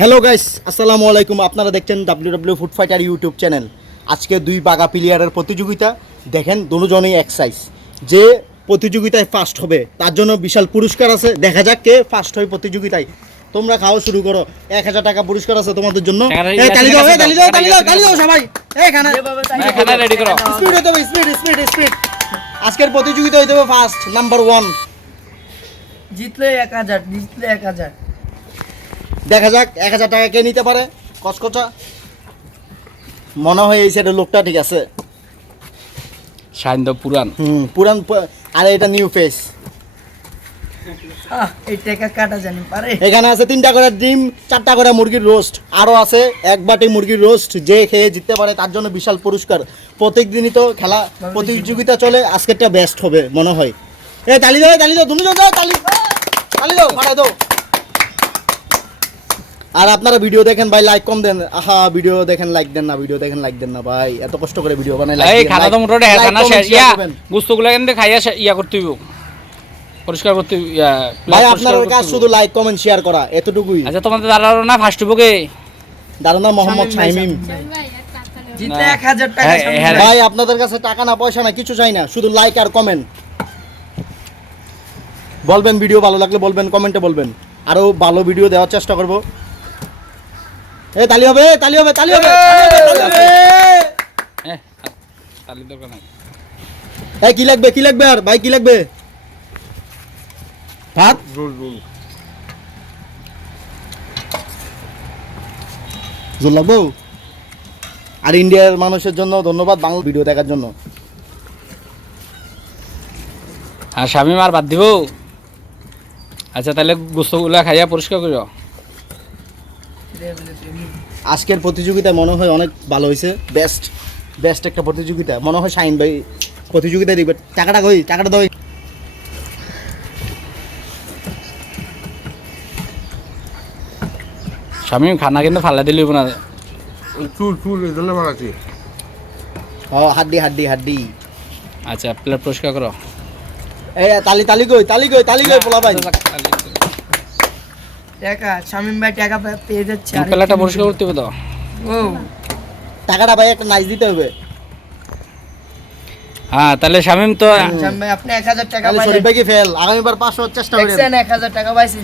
Hello guys, আসসালামু আলাইকুম। আপনারা দেখছেন WWE food fighter YouTube channel. আজকে দুই বাগা প্লেয়ারের প্রতিযোগিতা। দেখেন দুজনেই এক সাইজ। যে প্রতিযোগিতায় ফার্স্ট হবে তার জন্য বিশাল পুরস্কার আছে। দেখা যাক কে ফার্স্ট হয় প্রতিযোগিতায়। তোমরা খাওয়া শুরু করো। 1000 টাকা পুরস্কার আছে তোমাদের জন্য। তালি দাও সবাই। খানা রেডি করো। স্পিড হতে হবে, স্পিড। আজকের প্রতিযোগিতা হইতে হবে ফার্স্ট নাম্বার 1। জিতলে 1000 দেখা যাক 1000 টাকা কে নিতে পারে। কচকচা মনে হয় এই সাইডের লোকটা ঠিক আছে। শাইন দা পুরান পুরান আর এটা নিউ ফেস। এই টাকা কাটা জানি পারে। এখানে আছে 3টা করে ডিম, 4টা করে মুরগির রোস্ট, আরও আছে 1 বাটি মুরগির রোস্ট। যে খেয়ে জিততে পারে তার জন্য বিশাল পুরস্কার। প্রত্যেকদিনই তো খেলা প্রতিযোগিতা চলে, আজকেরটা বেস্ট হবে মনে হয়। তালি দাও তুমি যাও, তালি দাও, ফাটাই দাও। আর আপনারা ভিডিও দেখেন ভাই, লাইক কম দেন। ভিডিও দেখেন লাইক দেন না ভাই। এত কষ্ট করে ভিডিও বানাই এই খানা তো মোটামুটি খানা শেষ। গুস্তগুলো কিন্তু খাইয়া ইয়া করতে হইব, পরিষ্কার করতে ভাই। আপনার কাজ শুধু লাইক কমেন্ট শেয়ার করা, এতটুকুই। আচ্ছা তোমাদের দাঁড়ানো না ফার্স্ট বুকে দাঁড়ানো মোহাম্মদ শামিম। জিতলে 1000 টাকা। ভাই আপনাদের কাছে টাকা না পয়সা না কিছু চাই না, শুধু লাইক আর কমেন্ট। বলবেন ভিডিও ভালো লাগলে বলবেন, কমেন্টে বলবেন। আরো ভালো ভিডিও দেওয়ার চেষ্টা করব। তালি হবে। তালি দরকার নাই। কি লাগবে আর ভাই, কি লাগবে? ভাত জোর লাগবো। আর ইন্ডিয়ার মানুষের জন্য ধন্যবাদ বাংলা ভিডিও দেখার জন্য। আর শামিম আর বাদ দিব। আচ্ছা তাহলে গুস্তগুলো খাইয়া পরিষ্কার করিও। আজকের প্রতিযোগিতা মনে হয় অনেক ভালো হয়েছে। বেস্ট একটা প্রতিযোগিতা মনে হয়। শাহিন ভাই প্রতিযোগিতা দিবে। টাকাটা দাও। শামিম খানা কিন্তু ফালা দিলি না। চুল এই জন্য বানাচ্ছি। হাড্ডি। আচ্ছা প্লেট পরিষ্কার করো। তালি গই পোলা ভাই। টাকা শামিম ভাই টাকা পেয়ে যাচ্ছে। প্লেটটা পরিষ্কার করতে হবে তো। ও টাকাটা ভাই একটা নাইস দিতে হবে। হ্যাঁ তাহলে শামিম তো শামিম ভাই আপনি 1000 টাকা শরীফ ভাই কি ফেল? আগামীবার 500 চেষ্টা করেন। 1000 টাকা পাইছে।